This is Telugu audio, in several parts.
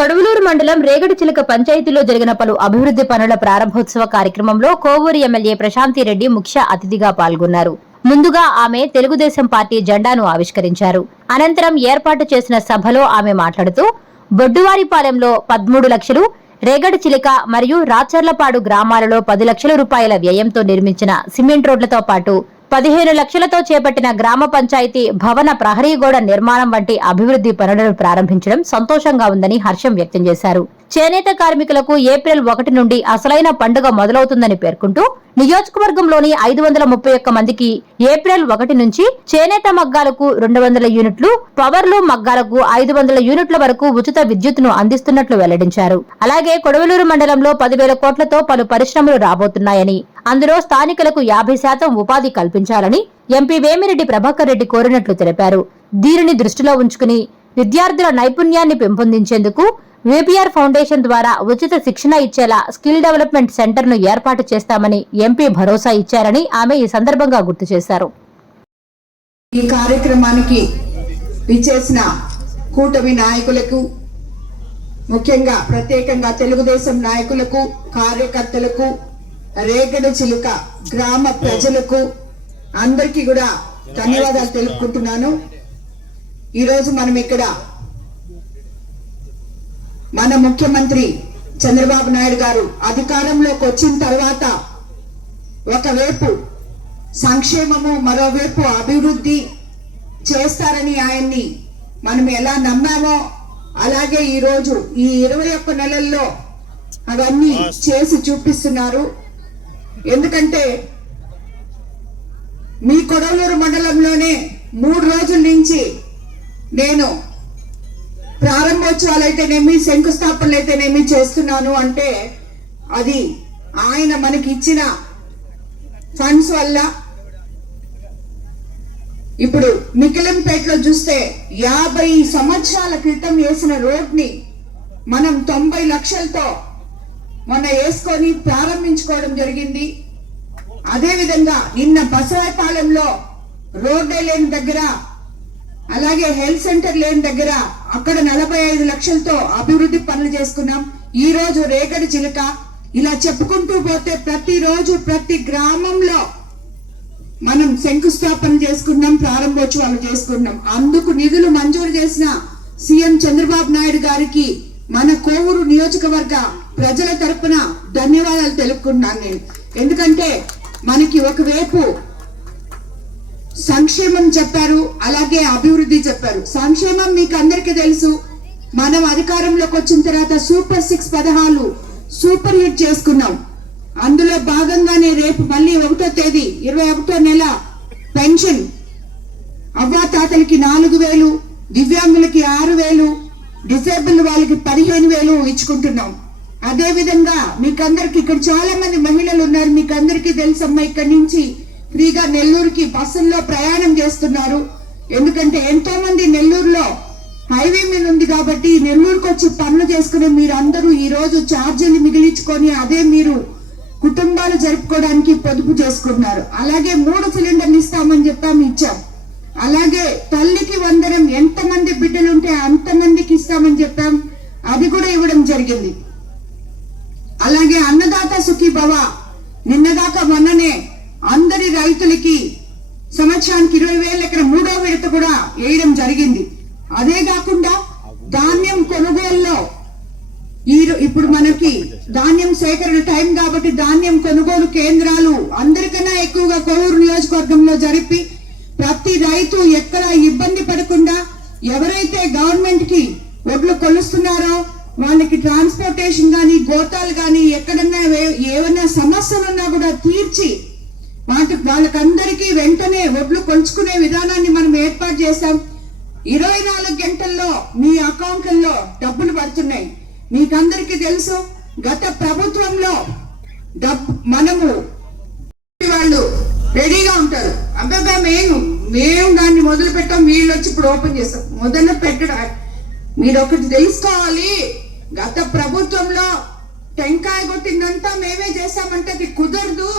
కడువలూరు మండలం రేగడిచిలక పంచాయతీలో జరిగిన పలు అభివృద్ధి పనుల ప్రారంభోత్సవ కార్యక్రమంలో కోవూరు ఎమ్మెల్యే ప్రశాంతిరెడ్డి ముఖ్య అతిథిగా పాల్గొన్నారు. ముందుగా ఆమె తెలుగుదేశం పార్టీ జెండాను ఆవిష్కరించారు. అనంతరం ఏర్పాటు చేసిన సభలో ఆమె మాట్లాడుతూ బొడ్డువారిపాలెంలో 13 లక్షలు, రేగడిచిలక మరియు రాచర్లపాడు గ్రామాలలో 10 లక్షల రూపాయల వ్యయంతో నిర్మించిన సిమెంట్ రోడ్లతో పాటు 15 లక్షలతో చేపట్టిన గ్రామ పంచాయతీ భవన ప్రహరీ గోడ నిర్మాణం వంటి అభివృద్ధి పనులను ప్రారంభించడం సంతోషంగా ఉందని హర్షం వ్యక్తం చేశారు. చేనేత కార్మికులకు ఏప్రిల్ 1 నుండి అసలైన పండుగ మొదలవుతుందని పేర్కొంటూ నియోజకవర్గంలోని 531 మందికి ఏప్రిల్ 1 నుంచి చేనేత మగ్గాలకు 200 యూనిట్లు, పవర్లు మగ్గాలకు 500 యూనిట్ల వరకు ఉచిత విద్యుత్తును అందిస్తున్నట్లు వెల్లడించారు. అలాగే కొడవలూరు మండలంలో 10,000 కోట్లతో పలు పరిశ్రమలు రాబోతున్నాయని, అందులో స్థానికులకు 50% ఉపాధి కల్పించాలని ఎంపీ వేమిరెడ్డి ప్రభాకర్ రెడ్డి కోరినట్లు తెలిపారు. దీనిని దృష్టిలో ఉంచుకుని విద్యార్థుల నైపుణ్యాన్ని పెంపొందించేందుకు విపిఆర్ ఫౌండేషన్ ద్వారా ఉచిత శిక్షణ ఇచ్చేలా స్కిల్ డెవలప్మెంట్ సెంటర్ ను ఏర్పాటు చేస్తామని ఎంపీ భరోసా ఇచ్చారని ఆమె ఈ సందర్భంగా గుర్తు చేశారు. ఈ కార్యక్రమానికి విచ్చేసిన కూటమి నాయకులకు, ముఖ్యంగా ప్రత్యేకంగా తెలుగుదేశం నాయకులకు, కార్యకర్తలకు, రేగడిచిలక గ్రామ ప్రజలకు అందరికీ కూడా ధన్యవాదాలు తెలుపుకుంటున్నాను. ఈరోజు మనం ఇక్కడ మన ముఖ్యమంత్రి చంద్రబాబు నాయుడు గారు అధికారంలోకి వచ్చిన తర్వాత ఒకవైపు సంక్షేమము, మరోవైపు అభివృద్ధి చేస్తారని ఆయన్ని మనం ఎలా నమ్మామో అలాగే ఈరోజు ఈ 21 నెలల్లో అవన్నీ చేసి చూపిస్తున్నారు. ఎందుకంటే మీ కొడవలూరు మండలంలోనే 3 రోజుల నుంచి నేను ప్రారంభోత్సవాలు అయితేనేమి, శంకుస్థాపనలు అయితేనేమి చేస్తున్నాను అంటే అది ఆయన మనకి ఇచ్చిన ఫండ్స్ వల్ల. ఇప్పుడు మికిలంపేటలో చూస్తే 50 సంవత్సరాల క్రితం వేసిన రోడ్ ని మనం 90 లక్షలతో మొన్న వేసుకొని ప్రారంభించుకోవడం జరిగింది. అదే విధంగా నిన్న బసవాయపాలెంలో రోడ్డే లేని దగ్గర, అలాగే హెల్త్ సెంటర్ లేని దగ్గర అక్కడ 45 లక్షలతో అభివృద్ధి పనులు చేసుకున్నాం. ఈ రోజు రేగడిచిలక, ఇలా చెప్పుకుంటూ పోతే ప్రతిరోజు ప్రతి గ్రామంలో మనం శంకుస్థాపన చేసుకున్నాం, ప్రారంభోత్సవాలు చేసుకున్నాం. అందుకు నిధులు మంజూరు చేసిన సీఎం చంద్రబాబు నాయుడు గారికి మన కోవూరు నియోజకవర్గ ప్రజల తరపున ధన్యవాదాలు తెలుపుకుంటున్నాను నేను. ఎందుకంటే మనకి ఒకవైపు సంక్షేమం చెప్పారు, అలాగే అభివృద్ధి చెప్పారు. సంక్షేమం మీకు అందరికీ తెలుసు, మనం అధికారంలోకి వచ్చిన తర్వాత సూపర్ 6 పథకాలు సూపర్ హిట్ చేసుకున్నాం. అందులో భాగంగానే రేపు మళ్ళీ 1వ తేదీ 21వ నెల పెన్షన్ అవ్వాతాతలకి 4,000, దివ్యాంగులకి 6,000, డిసేబుల్ వాళ్ళకి 15,000 ఇచ్చుకుంటున్నాం. అదే విధంగా మీకందరికి ఇక్కడ చాలా మంది మహిళలు ఉన్నారు, మీకు అందరికీ తెలుసమ్మా, ఇక్కడి నుంచి ఫ్రీగా నెల్లూరుకి బస్సుల్లో ప్రయాణం చేస్తున్నారు. ఎందుకంటే ఎంతో మంది నెల్లూరులో హైవే మీద ఉంది కాబట్టి నెల్లూరుకు వచ్చి పనులు చేసుకుని మీరందరూ ఈ రోజు ఛార్జీలు మిగిలించుకొని అదే మీరు కుటుంబాలు జరుపుకోవడానికి పొదుపు చేసుకున్నారు. అలాగే 3 సిలిండర్లు ఇస్తామని చెప్పాము, ఇచ్చాం. అలాగే తల్లికి వందనం, ఎంతమంది బిడ్డలుంటే అంతమందికి ఇస్తామని చెప్పాం, అది కూడా ఇవ్వడం జరిగింది. అలాగే అన్నదాత సుఖీ భవ, నిన్నదాకా మొన్ననే అందరి రైతులకి సంవత్సరానికి 20,000 ఎకర 3వ విడత కూడా వేయడం జరిగింది. అదే కాకుండా ధాన్యం కొనుగోలులో ఇప్పుడు మనకి ధాన్యం సేకరణ టైం కాబట్టి ధాన్యం కొనుగోలు కేంద్రాలు అందరికన్నా ఎక్కువగా కోవూరు నియోజకవర్గంలో జరిపి ప్రతి రైతు ఎక్కడ ఇబ్బంది పడకుండా, ఎవరైతే గవర్నమెంట్ కి ఒడ్లు కొలుస్తున్నారో వాళ్ళకి ట్రాన్స్పోర్టేషన్ గాని, గోతాలు గాని, ఎక్కడన్నా ఏమైనా సమస్యలున్నా కూడా తీర్చి వాళ్ళకందరికీ వెంటనే ఒడ్లు కొలుచుకునే విధానాన్ని మనం ఏర్పాటు చేశాం. 24 గంటల్లో మీ అకౌంట్లలో డబ్బులు పడుతున్నాయి. మీకందరికీ తెలుసు, గత ప్రభుత్వంలో మనము వాళ్ళు రెడీగా ఉంటారు, అబ్బాగా మేము దాన్ని మొదలు పెట్టాం, వీళ్ళు వచ్చి ఇప్పుడు ఓపెన్ చేస్తాం. మొదలు పెట్టడం మీరు ఒకటి తెలుసుకోవాలి, గత ప్రభుత్వంలో టెంకాయ కొట్టిందంతా మేమే చేశామంటే అది కుదరదు.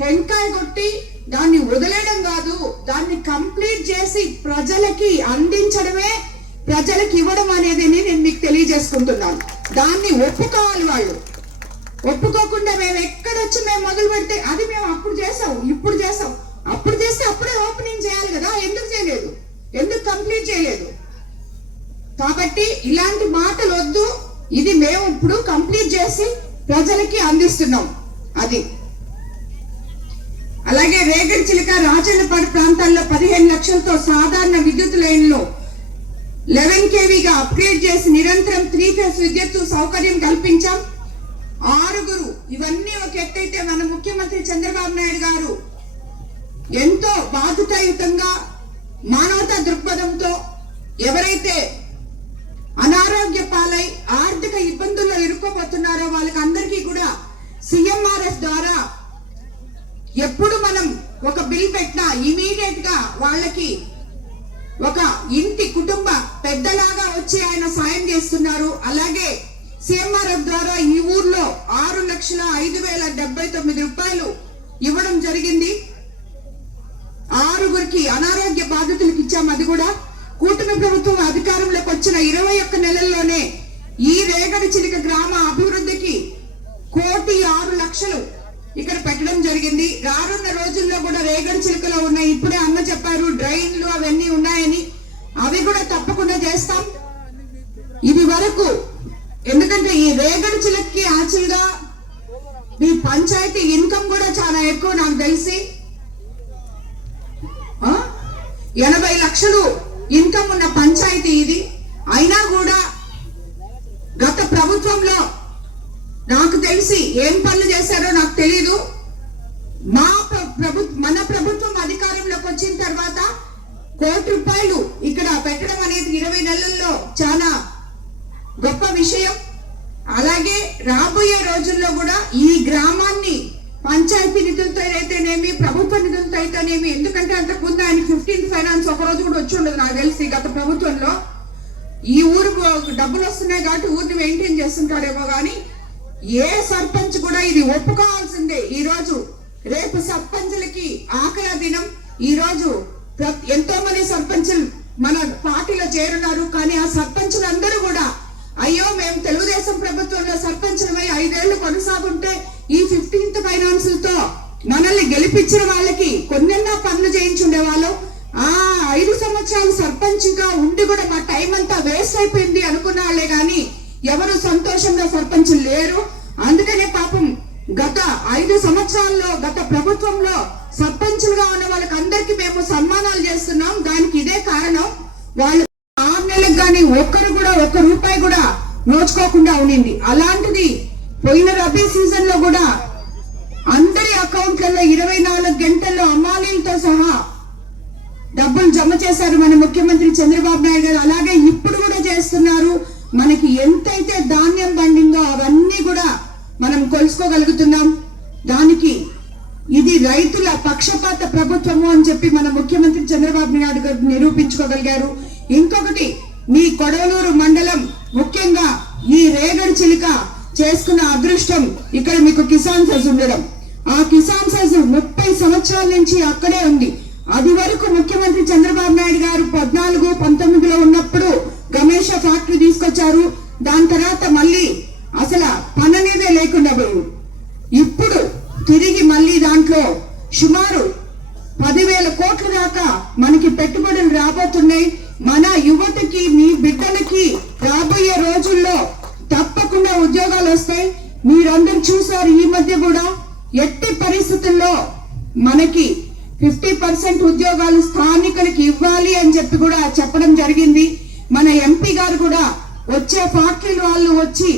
టెంకాయ కొట్టి దాన్ని వదిలేయడం కాదు, దాన్ని కంప్లీట్ చేసి ప్రజలకి అందించడమే ప్రజలకు ఇవ్వడం అనేది నేను మీకు తెలియజేసుకుంటున్నాను. దాన్ని ఒప్పుకోవాలి వాళ్ళు. ఒప్పుకోకుండా మేము ఎక్కడొచ్చి మేము మొదలు పెడితే అది మేము అప్పుడు చేసాం, ఇప్పుడు చేసాం, అప్పుడు చేస్తే అప్పుడే ఓపెనింగ్ చేయాలి కదా, ఎందుకు చేయలేదు, ఎందుకు కంప్లీట్ చేయలేదు? కాబట్టి ఇలాంటి మాటలు వద్దు. ఇది మేము ఇప్పుడు కంప్లీట్ చేసి ప్రజలకి అందిస్తున్నాం. అది అలాగే రేగడి చిలుక రాజన్నపాడు ప్రాంతాల్లో 15 లక్షలతో సాధారణ విద్యుత్ లైన్లో 11 kVగా అప్గ్రేడ్ చేసి నిరంతరం 3 ఫేజ్ విద్యుత్ సౌకర్యం కల్పించాం. 6 ఇవన్నీ ఒక ఎత్తైతే మన ముఖ్యమంత్రి చంద్రబాబు నాయుడు గారు ఎంతో బాధ్యతాయుతంగా మానవతా దృక్పథంతో ఎవరైతే అనారోగ్య పాలై ఆర్థిక ఇబ్బందుల్లో ఇరుక్కోబోతున్నారో వాళ్ళకి అందరికీ కూడా సిఎంఆర్ఎఫ్ ద్వారా ఎప్పుడు మనం ఒక బిల్ పెట్టినా ఇమీడియట్ గా వాళ్ళకి ఒక ఇంటి కుటుంబ పెద్దలాగా వచ్చి ఆయన సాయం చేస్తున్నారు. అలాగే సిఎంఆర్ఎఫ్ ద్వారా ఈ ఊర్లో 6,05,079 రూపాయలు ఇవ్వడం జరిగింది. 6 అనారోగ్య బాధితులకు ఇచ్చాం. అది కూడా కూటమి ప్రభుత్వం అధికారంలోకి వచ్చిన 21 నెలల్లోనే ఈ రేగడి చిలుక గ్రామ అభివృద్ధికి 1,06,00,000 ఇక్కడ పెట్టడం జరిగింది. రానున్న రోజుల్లో కూడా రేగడి చిలుకలో ఉన్నాయి, ఇప్పుడే అమ్మ చెప్పారు డ్రైన్లు అవన్నీ ఉన్నాయని, అవి కూడా తప్పకుండా చేస్తాం. ఇది వరకు ఎందుకంటే ఈ రేగడి చిలుకకి యాక్చువల్ గా మీ పంచాయతీ ఇన్కమ్ కూడా చాలా ఎక్కువ, నాకు తెలిసి 80 లక్షలు ఇన్కమ్ ఉన్న పంచాయతీ ఇది. అయినా కూడా గత ప్రభుత్వంలో నాకు తెలిసి ఏం పనులు చేశారో నాకు తెలీదు. మన ప్రభుత్వం అధికారంలోకి వచ్చిన తర్వాత 1 కోటి రూపాయలు ఇక్కడ పెట్టడం అనేది 20 నెలల్లో చాలా గొప్ప విషయం. అలాగే రాబోయే రోజుల్లో కూడా ఈ గ్రామాన్ని పంచాయతీ నిధులతో అయితేనేమి ప్రభుత్వ నిధులతో అయితేనేమి, ఎందుకంటే అంతకుముందు ఆయన 15th ఫైనాన్స్ ఒక రోజు కూడా వచ్చి ఉండదు నాకు తెలిసి గత ప్రభుత్వంలో. ఈ ఊరు డబ్బులు వస్తున్నాయి కాబట్టి ఊరిని మెయింటైన్ చేస్తుంటాడేమో కానీ ఏ సర్పంచ్ కూడా ఇది ఒప్పుకోవాల్సిందే. ఈ రోజు రేపు సర్పంచులకి ఆఖరి దినం. ఈ రోజు ఎంతో మంది సర్పంచులు మన పార్టీలో చేరున్నారు, కానీ ఆ సర్పంచులందరూ కూడా అయ్యో మేము తెలుగుదేశం ప్రభుత్వంలో సర్పంచులమై 5 ఏళ్లు కొనసాగుంటే ఈ 15th ఫైనాన్సులతో మనల్ని గెలిపించిన వాళ్ళకి కొన్నెన్నో పనులు చేయించుండే వాళ్ళు. 5 సంవత్సరాలు సర్పంచ్గా ఉండి కూడా మా టైం అంతా వేస్ట్ అయిపోయింది అనుకున్న వాళ్ళే గాని ఎవరు సంతోషంగా సర్పంచులు లేరు. అందుకనే పాపం గత 5 సంవత్సరాల్లో గత ప్రభుత్వంలో సర్పంచులుగా ఉన్న వాళ్ళకి అందరికి మేము సన్మానాలు చేస్తున్నాం. దానికి ఇదే కారణం. వాళ్ళు 6 నెలలకు గానీ ఒక్కరు కూడా 1 రూపాయి కూడా నోచుకోకుండా ఉండింది. అలాంటిది పోయిన రబీ సీజన్ లో కూడా అందరి అకౌంట్లలో 24 గంటల్లో అమ్మాలీలతో సహా డబ్బులు జమ చేశారు మన ముఖ్యమంత్రి చంద్రబాబు నాయుడు గారు. అలాగే ఇప్పుడు కూడా చేస్తున్నారు. మనకి ఎంతైతే ధాన్యం పండిందో అవన్నీ కూడా మనం కొలుసుకోగలుగుతున్నాం. దానికి ఇది రైతుల పక్షపాత ప్రభుత్వము అని చెప్పి మన ముఖ్యమంత్రి చంద్రబాబు నాయుడు గారు నిరూపించుకోగలిగారు. ఇంకొకటి మీ కొడవలూరు మండలం ముఖ్యంగా ఈ రేగడి చిలుక చేసుకున్న అదృష్టం ఇక్కడ మీకు కిసాన్ సెజ్ ఉండడం. ఆ కిసాన్ సెజ్ 30 సంవత్సరాల నుంచి అక్కడే ఉంది. అది వరకు ముఖ్యమంత్రి చంద్రబాబు నాయుడు గారు 14-19లో ఉన్నప్పుడు గమేష ఫ్యాక్టరీ తీసుకొచ్చారు. దాని తర్వాత మళ్ళీ అసలు పననేదే లేకుండా పోయింది. ఇప్పుడు తిరిగి మళ్ళీ దాంట్లో సుమారు 10,000 కోట్ల దాకా మనకి పెట్టుబడులు రాబోతున్నాయి. మన యువతకి మీ బిడ్డలకి రాబోయే రోజుల్లో తప్పకుండా ఉద్యోగాలు వస్తాయి. మీరందరూ చూసారు ఈ మధ్య కూడా ఎట్టి పరిస్థితుల్లో మనకి 50% ఉద్యోగాలు స్థానికులకి ఇవ్వాలి అని చెప్పి కూడా చెప్పడం జరిగింది. మన ఎంపీ గారు కూడా వచ్చే ఫ్యాక్టరీలు వాళ్ళు వచ్చి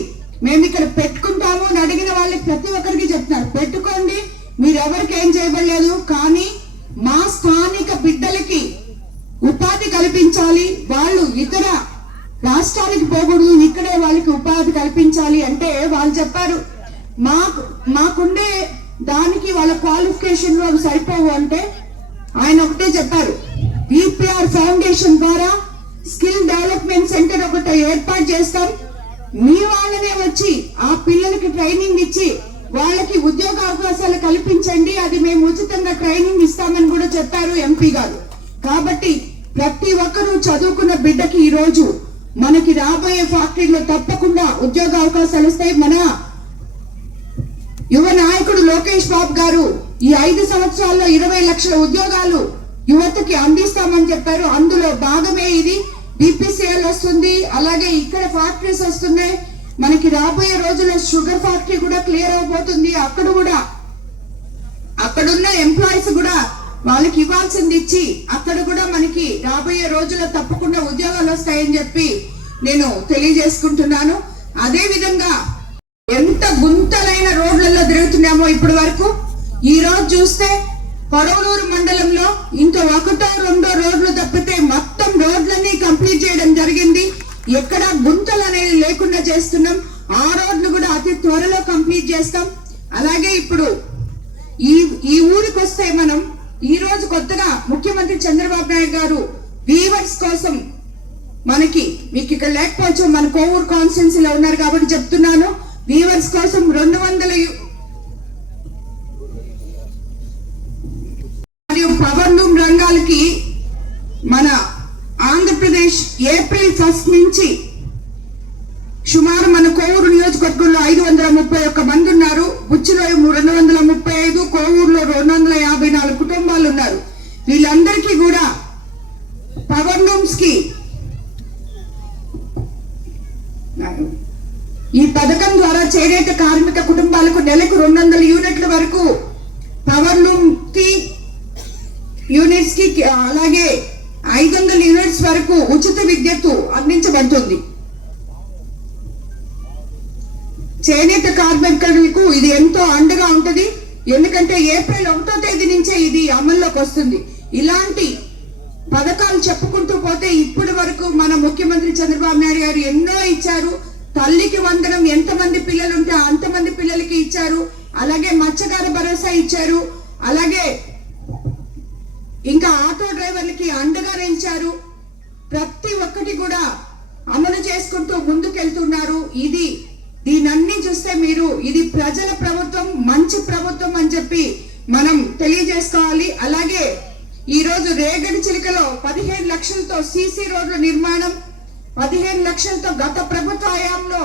మేము ఇక్కడ పెట్టుకుంటాము అని అడిగిన వాళ్ళకి ప్రతి ఒక్కరికి చెప్తున్నారు, పెట్టుకోండి, మీరెవరికి ఏం చేయబడలేదు, కానీ మా స్థానిక బిడ్డలకి ఉపాధి కల్పించాలి, వాళ్ళు ఇతర రాష్ట్రానికి పోకూడదు, ఇక్కడే వాళ్ళకి ఉపాధి కల్పించాలి అంటే వాళ్ళు చెప్పారు మాకుండే దానికి వాళ్ళ క్వాలిఫికేషన్లు అవి సరిపోవు అంటే ఆయన ఒకటే చెప్పారు, విపిఆర్ ఫౌండేషన్ ద్వారా స్కిల్ డెవలప్మెంట్ సెంటర్ ఒకటి ఏర్పాటు చేస్తాం, మీ వాళ్ళనే వచ్చి ఆ పిల్లలకి ట్రైనింగ్ ఇచ్చి వాళ్ళకి ఉద్యోగ అవకాశాలు కల్పించండి, అది మేము ఉచితంగా ట్రైనింగ్ ఇస్తామని కూడా చెప్పారు ఎంపీ గారు. కాబట్టి ప్రతి ఒక్కరూ చదువుకున్న బిడ్డకి ఈ రోజు మనకి రాబోయే ఫ్యాక్టరీలో తప్పకుండా ఉద్యోగ అవకాశాలు వస్తాయి. మన యువ నాయకుడు లోకేష్ బాబు గారు ఈ 5 సంవత్సరాల్లో 20 లక్షల ఉద్యోగాలు యువతకి అందిస్తామని చెప్పారు. అందులో భాగమే ఇది. BPCL వస్తుంది, అలాగే ఇక్కడ ఫ్యాక్టరీస్ వస్తున్నాయి. మనకి రాబోయే రోజుల్లో షుగర్ ఫ్యాక్టరీ కూడా క్లియర్ అవబోతుంది. అక్కడున్న ఎంప్లాయీస్ కూడా వాళ్ళకి ఇవ్వాల్సింది ఇచ్చి అక్కడ కూడా మనకి రాబోయే రోజుల్లో తప్పకుండా ఉద్యోగాలు వస్తాయని చెప్పి నేను తెలియజేసుకుంటున్నాను. అదే విధంగా ఎంత గుంతలైన రోడ్లలో తిరుగుతున్నామో ఇప్పటి వరకు, ఈ రోజు చూస్తే కొడవలూరు మండలంలో ఇంకా 1-2 రోడ్లు తప్పితే మొత్తం రోడ్లన్నీ కంప్లీట్ చేయడం జరిగింది. ఎక్కడ గుంతలు అనేది లేకుండా చేస్తున్నాం. ఆ రోడ్లు కూడా అతి త్వరలో కంప్లీట్ చేస్తాం. అలాగే ఇప్పుడు ఈ ఊరికి వస్తే మనం ఈ రోజు కొత్తగా ముఖ్యమంత్రి చంద్రబాబు నాయుడు గారు వీవర్స్ కోసం మీకు ఇక్కడ లేకపోవచ్చు, మన కోవూరు కాన్స్టిట్యున్సీలో ఉన్నారు కాబట్టి చెప్తున్నాను. వీవర్స్ కోసం 200 మరియు పవర్ లూమ్ రంగాలకి మన ఆంధ్రప్రదేశ్ ఏప్రిల్ 1 నుంచి సుమారు మన కోవూరు నియోజకవర్గంలో 531 మంది ఉన్నారు. బుచ్చిలో 235, కోవూరులో 254 కుటుంబాలు ఉన్నారు. వీళ్ళందరికీ కూడా పవర్ లూమ్స్ కి ఈ పథకం ద్వారా చేనేత కార్మిక కుటుంబాలకు నెలకు 200 యూనిట్ల వరకు పవర్ లూమ్ కి యూనిట్స్ కి అలాగే 500 యూనిట్స్ వరకు ఉచిత విద్యుత్తు అందించబడుతుంది. చేనేత కార్మికులకు ఇది ఎంతో అండగా ఉంటది. ఎందుకంటే ఏప్రిల్ 1వ తేదీ నుంచే ఇది అమల్లోకి వస్తుంది. ఇలాంటి పథకాలు చెప్పుకుంటూ పోతే ఇప్పటి వరకు మన ముఖ్యమంత్రి చంద్రబాబు నాయుడు గారు ఎన్నో ఇచ్చారు. తల్లికి వందనం, ఎంతమంది పిల్లలు ఉంటే అంతమంది పిల్లలకి ఇచ్చారు. అలాగే మత్స్యకార భరోసా ఇచ్చారు. అలాగే ఇంకా ఆటో డ్రైవర్లకి అండగా నిలిచారు. ప్రతి ఒక్కటి కూడా అమలు చేసుకుంటూ ముందుకెళ్తున్నారు. దీనన్ని చూస్తే మీరు ఇది ప్రజల ప్రభుత్వం, మంచి ప్రభుత్వం అని చెప్పి మనం తెలియజేసుకోవాలి. అలాగే ఈ రోజు రేగడి చిలుకలో 15 లక్షలతో సీసీ రోడ్ల నిర్మాణం, 15 లక్షలతో గత ప్రభుత్వ హయాంలో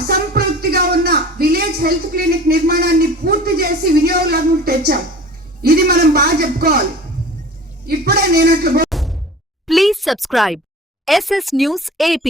అసంపూర్తిగా ఉన్న విలేజ్ హెల్త్ క్లినిక్ నిర్మాణాన్ని పూర్తి చేసి వినియోగంలోకి తెచ్చాం. ఇది మనం బాగా చెప్పుకోవాలి. ఇప్పుడే నేను please subscribe SS News AP.